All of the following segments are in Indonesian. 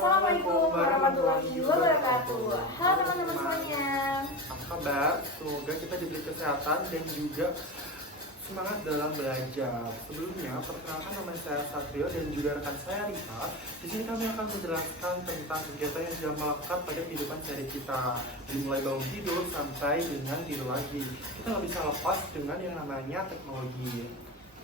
Assalamualaikum warahmatullahi wabarakatuh. Halo teman-teman semuanya. Apa kabar? Semoga kita diberi kesehatan dan juga semangat dalam belajar. Sebelumnya, perkenalkan nama saya Satrio dan juga rekan saya Rita. Di sini kami akan menjelaskan tentang kegiatan yang sudah melakukan pada kehidupan sehari kita, dimulai bangun tidur sampai dengan tidur lagi. Kita nggak bisa lepas dengan yang namanya teknologi.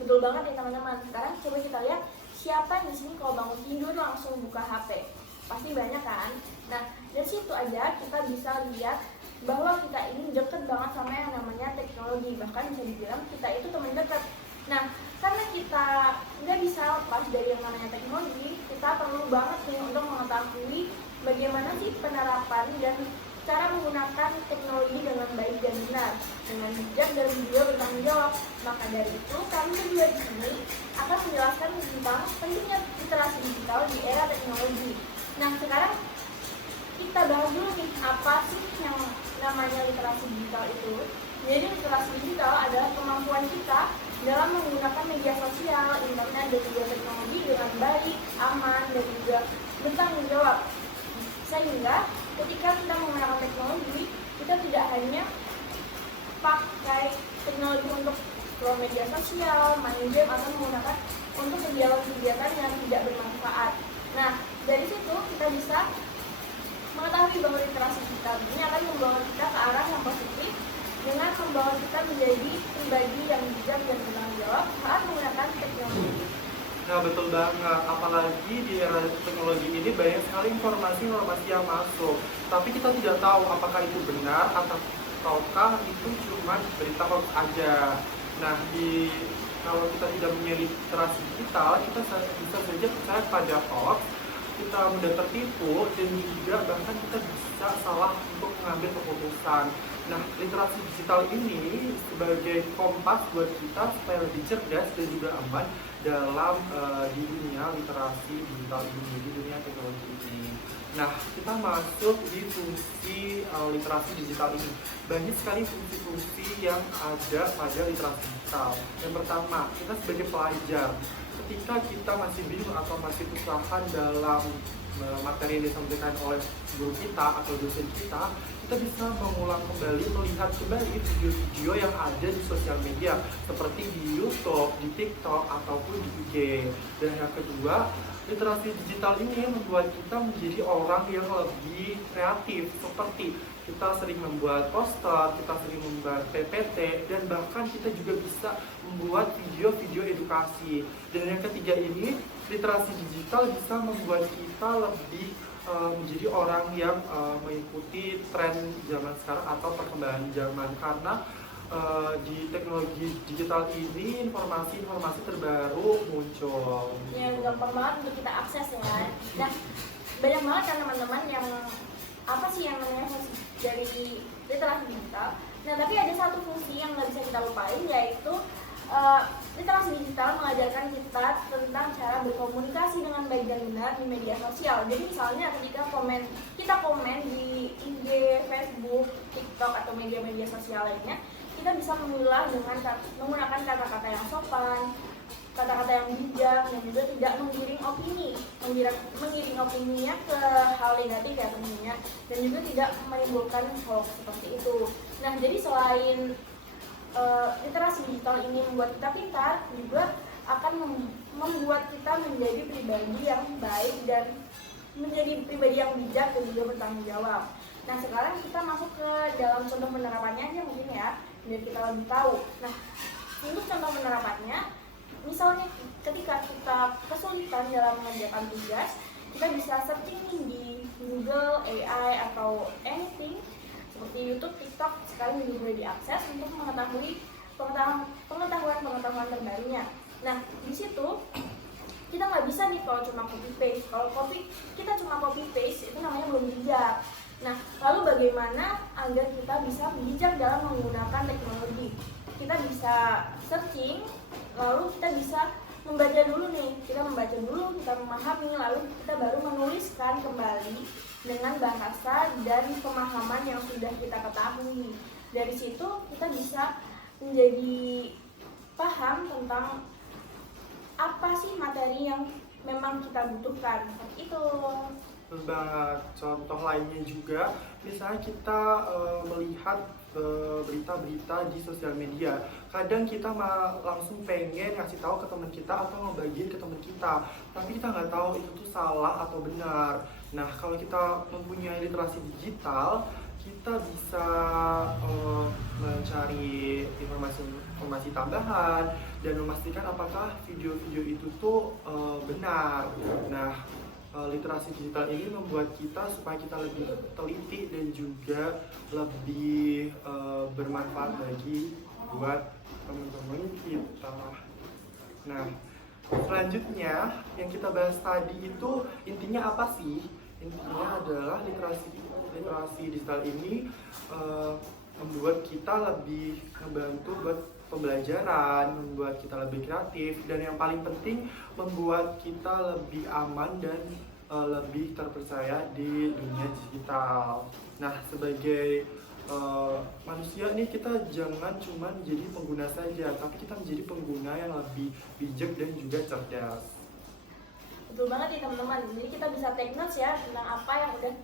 Betul banget ya teman-teman. Sekarang coba kita lihat siapa yang di sini kalau bangun tidur langsung buka HP. Pasti banyak kan? Nah, dari situ aja kita bisa lihat bahwa kita ini deket banget sama yang namanya teknologi. Bahkan bisa dibilang kita itu teman dekat. Nah, karena kita nggak bisa lepas dari yang namanya teknologi, kita perlu banget nih untuk mengetahui bagaimana sih penerapan dan cara menggunakan teknologi dengan baik dan benar, dengan bijak dan juga bertanggung jawab. Maka dari itu, kami berdua di sini akan menjelaskan tentang pentingnya literasi digital di era teknologi. Nah, sekarang kita bahas dulu nih, apa sih yang namanya literasi digital itu? Jadi literasi digital adalah kemampuan kita dalam menggunakan media sosial, internet, dan juga teknologi dengan baik, aman, dan juga bertanggung jawab. Sehingga ketika kita menggunakan teknologi, kita tidak hanya pakai teknologi untuk scroll media sosial, main game, atau menggunakan untuk kegiatan-kegiatan yang tidak bermanfaat. Nah, dari situ kita bisa mengetahui bahwa literasi digital ini akan membawa kita ke arah yang positif dengan membawa kita menjadi pribadi yang bijak dan bertanggung jawab saat menggunakan teknologi. Nah, betul banget, apalagi di era teknologi ini banyak sekali informasi-informasi yang masuk, tapi kita tidak tahu apakah itu benar ataukah itu cuma berita hoax aja. Nah, kalau kita tidak punya literasi digital, kita bisa saja percaya pada hoax, kita mudah tertipu, dan juga bahkan kita bisa salah untuk mengambil keputusan. Nah, literasi digital ini sebagai kompas buat kita supaya lebih cerdas dan juga aman dalam di dunia literasi digital ini, di dunia teknologi ini. Nah, kita masuk di fungsi literasi digital ini. Banyak sekali fungsi-fungsi yang ada pada literasi digital. Yang pertama, kita sebagai pelajar, ketika kita masih bingung atau masih kesusahan dalam materi yang disampaikan oleh guru kita atau dosen kita bisa mengulang kembali, melihat kembali video-video yang ada di sosial media seperti di YouTube, di TikTok, ataupun di IG. Dan yang kedua, literasi digital ini membuat kita menjadi orang yang lebih kreatif, seperti kita sering membuat poster, kita sering membuat PPT, dan bahkan kita juga bisa membuat video-video edukasi. Dan yang ketiga ini, literasi digital bisa membuat kita lebih menjadi orang yang mengikuti tren zaman sekarang atau perkembangan zaman, karena di teknologi digital ini informasi-informasi terbaru muncul. Ya, gampang banget untuk kita akses ya. Nah, banyak banget kan teman-teman yang apa sih yang namanya dari literasi digital. Nah, tapi ada satu fungsi yang nggak bisa kita lupain, yaitu literasi digital mengajarkan kita tentang cara berkomunikasi dengan baik dan benar di media sosial. Jadi misalnya ketika kita komen di IG, Facebook, TikTok, atau media-media sosial lainnya, kita bisa memilah dengan menggunakan kata-kata yang sopan, kata-kata yang bijak, dan juga tidak menggiring opininya ke hal negatif ya tentunya, dan juga tidak menimbulkan hoax seperti itu. Nah, jadi selain literasi digital ini membuat kita pintar, juga akan membuat kita menjadi pribadi yang baik dan menjadi pribadi yang bijak dan juga bertanggung jawab. Nah, sekarang kita masuk ke dalam contoh penerapannya aja mungkin ya, biar kita lebih tahu. Nah, untuk contoh penerapannya, misalnya ketika kita kesulitan dalam mengerjakan tugas, kita bisa searching di Google, AI, atau anything seperti YouTube, TikTok, sekarang juga boleh diakses untuk mengetahui pengetahuan terbarunya. Nah, di situ kita nggak bisa nih kalau cuma copy paste. Kalau kita cuma copy paste itu namanya belum bijak. Nah, lalu bagaimana agar kita bisa bijak dalam menggunakan teknologi? Kita bisa searching, lalu kita bisa membaca dulu nih. Kita membaca dulu, kita memahami, lalu kita baru menuliskan kembali dengan bahasa dan pemahaman yang sudah kita ketahui. Dari situ kita bisa menjadi paham tentang apa sih materi yang memang kita butuhkan. Seperti itu. banget. Contoh lainnya juga, misalnya kita melihat berita-berita di sosial media. Kadang kita langsung pengen ngasih tahu ke teman kita atau ngebagiin ke teman kita, tapi kita nggak tahu itu tuh salah atau benar. Nah, kalau kita mempunyai literasi digital, kita bisa mencari informasi tambahan dan memastikan apakah video-video itu tuh benar. Nah, literasi digital ini membuat kita supaya kita lebih teliti dan juga lebih bermanfaat bagi buat teman-teman kita. Nah, selanjutnya yang kita bahas tadi itu intinya apa sih? Intinya adalah literasi digital ini membuat kita lebih membantu buat pembelajaran, membuat kita lebih kreatif, dan yang paling penting membuat kita lebih aman dan lebih terpercaya di dunia digital. Nah, sebagai manusia nih, kita jangan cuma menjadi pengguna saja, tapi kita menjadi pengguna yang lebih bijak dan juga cerdas. Betul banget nih teman-teman, jadi kita bisa take notes ya tentang apa yang udah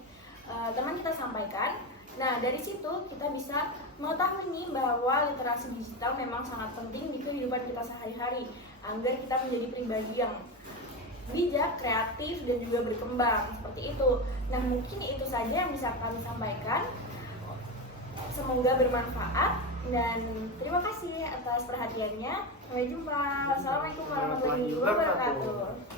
teman kita sampaikan. Nah, dari situ kita bisa mengetahui nih bahwa literasi digital memang sangat penting di kehidupan kita sehari-hari agar kita menjadi pribadi yang bijak, kreatif, dan juga berkembang seperti itu. Nah, mungkin itu saja yang bisa kami sampaikan. Semoga bermanfaat dan terima kasih atas perhatiannya. Sampai jumpa. Assalamualaikum warahmatullahi wabarakatuh.